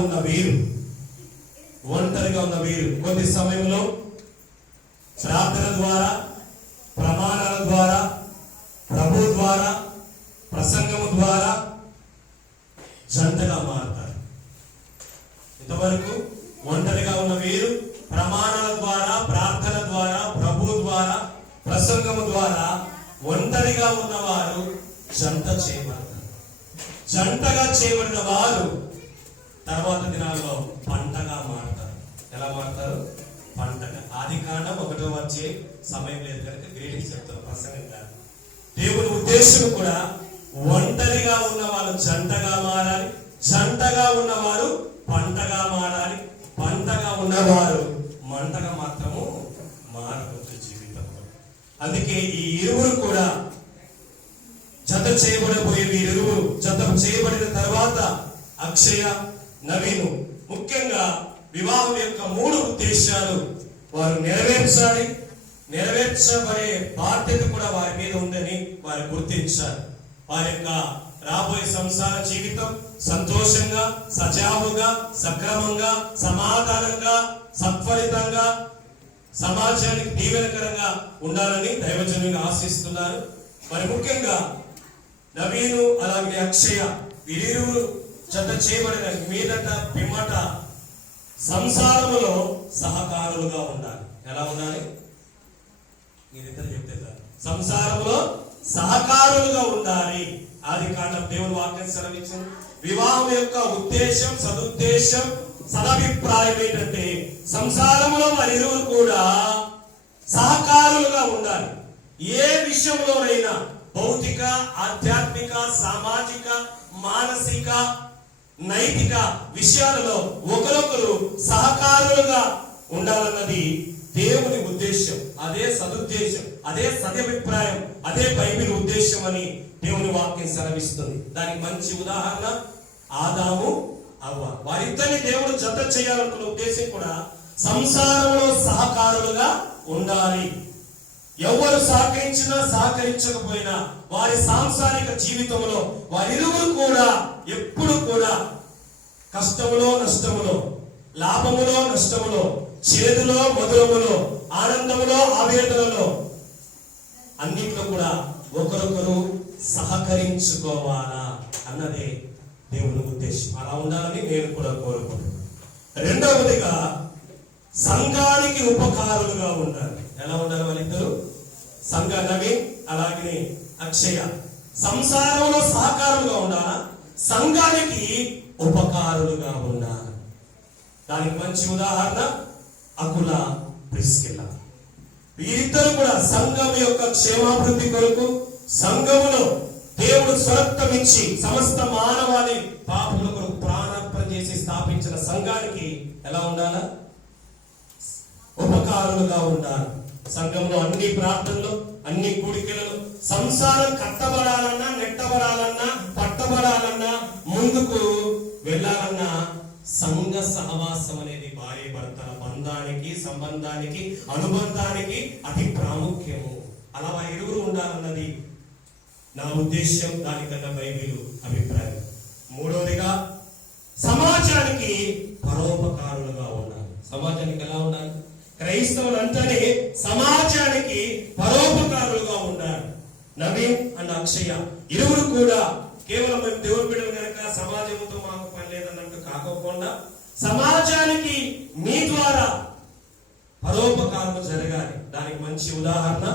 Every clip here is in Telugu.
ఉన్న వీరు కొద్ది సమయంలో ప్రార్థన ద్వారా, ప్రమాణాల ద్వారా, ప్రభు ద్వారా, ప్రసంగము ద్వారా జంటగా మారుతారు. ఇంతవరకు ఒంటరిగా ఉన్న వీరు ప్రమాణాల ద్వారా, ప్రార్థన ద్వారా, ప్రభు ద్వారా, ప్రసంగము ద్వారా ఒంటరిగా ఉన్నవారు జంట చేయబడతారు. జంటగా చేయబడిన వారు తర్వాత దినాల్లో పంటగా మారుతారు. ఎలా మారుతారు? పంటగా. ఆదికాండం 1వ అధ్యాయం, సమయం లేదు కనుక గ్రీటింగ్స్ చెప్తారు, ప్రసంగం కాదు. దేవుని ఉద్దేశం కూడా ఒంటరిగా ఉన్న వాళ్ళు జంటగా మారాలి, జంటగా ఉన్నవారు పంటగా మారాలి, పంటగా ఉన్నవారు మంటగా మాత్రము మారవచ్చు జీవితంలో. అందుకే ఈ ఇరువురు కూడా జత చేయబడబోయే వీరిరువురు జత చేయబడిన తర్వాత అక్షయ, నవీను ముఖ్యంగా వివాహం యొక్క 3 ఉద్దేశాలు వారు నెరవేర్చబడే బాధ్యత కూడా వారి మీద ఉందని వారు గుర్తించారు. వారి యొక్క రాబోయే సంసార జీవితం సంతోషంగా, సజావుగా, సక్రమంగా, సమాధానంగా, సత్ఫలితంగా, సమాజానికి దీవెనకరంగా ఉండాలని దైవజనులుగా ఆశిస్తున్నారు. మరి ముఖ్యంగా నవీను అలాగే అక్షయ వీరిరువురు జత చేయబడిన మీదట పిమ్మట సంసారములో సహకారులుగా ఉండాలి. ఎలా ఉండాలి? మీరిద్దరు చెప్తే సంసారంలో సహకారులుగా ఉండాలి. ఆదికాండం దేవుని వాక్యం సెలవిచ్చింది. వివాహం యొక్క ఉద్దేశం, సదుద్దేశం, సదభిప్రాయం ఏంటంటే సంసారంలో వారిరువురు కూడా సహకారులుగా ఉండాలి. ఏ విషయంలోనైనా భౌతిక, ఆధ్యాత్మిక, సామాజిక, మానసిక, నైతిక విషయాలలో ఒకరొకరు సహకారులుగా ఉండాలన్నది దేవుని ఉద్దేశం. అదే సదుద్దేశం, అదే సదభిప్రాయం, అదే బైబిల్ ఉద్దేశం అని దేవుని వాక్యం సెలవిస్తుంది. దానికి మంచి ఉదాహరణ ఆదాము, అవ్వ. వారిద్దరిని దేవుడు జత చేయాలనుకున్న ఉద్దేశం కూడా సంసారంలో సహకారులుగా ఉండాలి. ఎవరు సహకరించినా సహకరించకపోయినా వారి సాంసారిక జీవితంలో వారిరువురు కూడా ఎప్పుడు కూడా కష్టములో నష్టములో, లాభములో నష్టములో, చేదులో మధురములో, ఆనందములో ఆవేదనలో అన్నిట్లో కూడా ఒకరొకరు సహకరించుకోవాలా అన్నదే దేవుని ఉద్దేశం. అలా ఉండాలని నేను కూడా కోరుకుంటున్నాను. రెండవదిగా సంఘానికి ఉపకారులుగా ఉండాలి. ఎలా ఉండాలి వాళ్ళిద్దరు? సంఘ నవీన్ అలాగే అక్షయ సంసారంలో సహకారులుగా ఉండాలా, సంఘానికి ఉపకారులుగా ఉండాలి. దానికి మంచి ఉదాహరణ అకుల, ప్రిస్కిల్ల. వీరిద్దరు కూడా సంఘం యొక్క క్షేమాభివృద్ధి కొరకు, సంఘములో దేవుడు స్వరత్వం ఇచ్చి సమస్త మానవాళి పాపుల కొరకు ప్రాణార్పణ చేసి స్థాపించిన సంఘానికి ఎలా ఉండాలా? ఉపకారులుగా ఉండాలి. సంఘంలో అన్ని ప్రార్థనలు, అన్ని కూడికలలో సంసారం కట్టబడాలన్నా, నెట్టబడాలన్నా, పట్టబడాలన్నా, ముందుకు వెళ్ళాలన్నా సంఘ సహవాసం అనేది భార్య భర్తల బంధానికి, సంబంధానికి, అనుబంధానికి అతి ప్రాముఖ్యము. అలా వారి ఇరువురు ఉండాలన్నది నా ఉద్దేశం. దానికన్నా బైబిలు అభిప్రాయం. మూడవదిగా సమాజానికి పరోపకారులుగా ఉండాలి. సమాజానికి ఎలా ఉండాలి? క్రైస్తవులు అంటేనే సమాజానికి పరోపకారులుగా ఉండాలి. నవీన్ అండ్ అక్షయ ఇరువురు కూడా కేవలం మేము దేవుని బిడ్డలు కనుక సమాజంతో మాకు పని లేదన్నట్టు కాకోకుండా సమాజానికి మీ ద్వారా పరోపకారం జరగాలి. దానికి మంచి ఉదాహరణ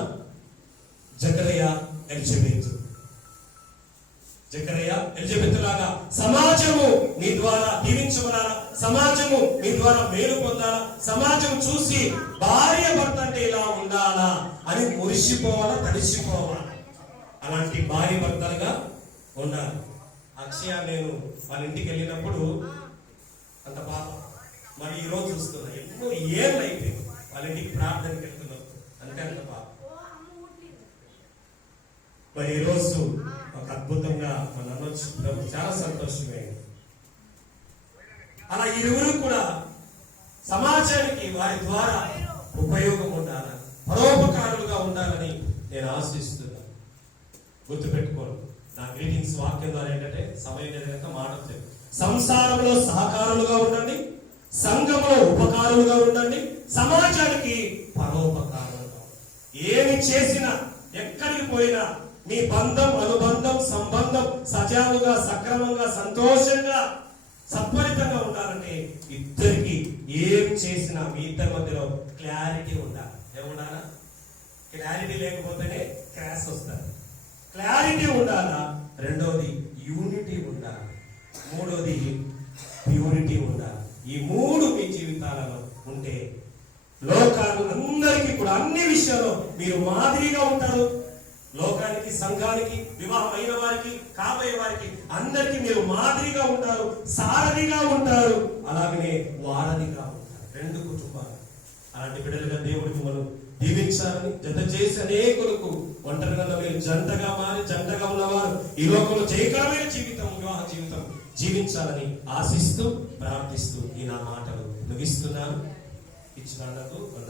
జకరియా, ఎలిజబెత్ లాగా సమాజము మీ ద్వారా దీవించబడాలా, సమాజము మీ ద్వారా మేలు పొందాలా, సమాజం చూసి భార్య భర్త అంటే ఇలా ఉండాలా అని మురిసిపోవాలా, తడిసిపోవాలా. అలాంటి భార్య భర్తలుగా ఉండాలి. అక్షయ నేను వాళ్ళ ఇంటికి వెళ్ళినప్పుడు అంత పాప, మరి ఈరోజు చూస్తున్నా ఎన్నో ఏళ్ళు అయిపోయింది వాళ్ళ ఇంటికి ప్రార్థనకి వెళ్తున్నారు, అంతే అంత పాప. మరి ఈరోజు ఒక అద్భుతంగా మన అనొచ్చు, చాలా సంతోషమైంది. అలా ఇరువురు కూడా సమాజానికి వారి ద్వారా ఉపయోగం ఉండాలని, పరోపకారులుగా ఉండాలని నేను ఆశిస్తున్నాను. గుర్తుపెట్టుకోను, నా గ్రీటింగ్స్ వాక్యం ద్వారా ఏంటంటే సమయం లేదు కనుక మాట సంసారంలో సహకారులుగా ఉండండి, సంఘంలో ఉపకారులుగా ఉండండి, సమాజానికి పరోపకారులుగా. ఏమి చేసినా, ఎక్కడికి పోయినా మీ బంధం, అనుబంధం, సంబంధం సజావుగా, సక్రమంగా, సంతోషంగా, సత్వరితంగా ఉండాలంటే ఇద్దరికి ఏం చేసినా మీ ఇద్దరి మధ్యలో క్లారిటీ ఉండాలి. ఏముండాలా? క్లారిటీ లేకపోతేనే క్రాష్ వస్తారు. క్లారిటీ ఉండాలా. రెండోది యూనిటీ ఉండాలి. మూడోది ప్యూరిటీ ఉండాలి. ఈ మూడు మీ జీవితాలలో ఉంటే లోకాలు అందరికీ కూడా అన్ని విషయాల్లో మీరు మాదిరిగా ఉంటారు. లోకానికి, సంఘానికి, వివాహం అయిన వారికి, కాబోయే వారికి అందరికీ మీరు మాదిరిగా ఉంటారు, సారథిగా ఉంటారు, అలాగనే వారధిగా ఉంటారు. రెండు కుటుంబాలు. అలాంటి బిడ్డలుగా దేవుడు మిమ్మల్ని దీవించాలని, జత చేసి అనేకులకు ఒంటరిగా మీరు జంటగా మారి, జంటగా ఉన్నవారు ఈ లోకంలో జయకరమైన జీవితం, వివాహ జీవితం జీవించాలని ఆశిస్తూ, ప్రార్థిస్తూ ఈ నా మాటలు ముగిస్తున్నాను. ఇచ్చినందుకు